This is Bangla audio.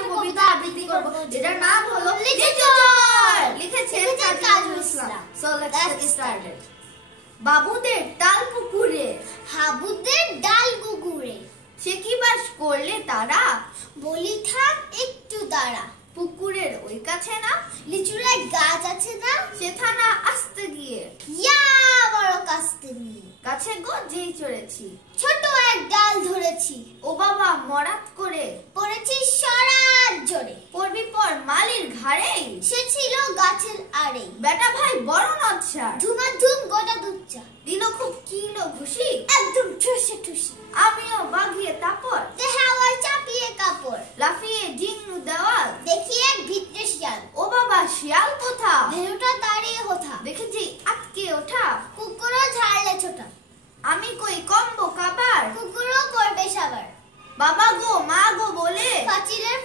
একটা কবিতা আবৃত্তি করব যেটার নাম হলো লিচুচর। লিখেছেন Kazi Islam. So let's get started. বাবুদের ডাল পুকুরে, হাবুদের ডাল কুকুরে, সে কি বাস করলে তারা? বলি থাক একটু দাঁড়া। পুকুরের ওই কাছে না লিচুর গাছ আছে না, সে থানা আসতে গিয়ে ইয়া বড় কাস্তে নিয়ে গাছে গো যেই চড়েছি, ছোট এক ডাল ধরেছি। ও বাবা মরাত করে পড়েছি সরাত জোরে, পড়বি পর মালির ঘাড়েই, সে ছিল গাছের আড়ে। বেটা ভাই বড় নচ্ছার, ধুমাধুম গোটা দুচ্চা, দিল খুব কিলো ঘুষি, একদম ঠুসে ঠুসি। আমিও বাগিয়ে তাপর, হাওয়ায় চাপিয়ে কাপড়, লাফিয়ে ডিঙ্গু দেওয়াল, দেখি এক ভিতরে শিয়াল। ও বাবা শিয়াল কোথা, ভেড়ুটা দাঁড়িয়ে হোথা, দেখেছি আটকে ওঠা। কুকুরও ঝাড়লে ছোটা, আমি কই কম্বো কাবার, কুকুরও করবে সাবার। বাবা গো মা গো বলে পাঁচিলের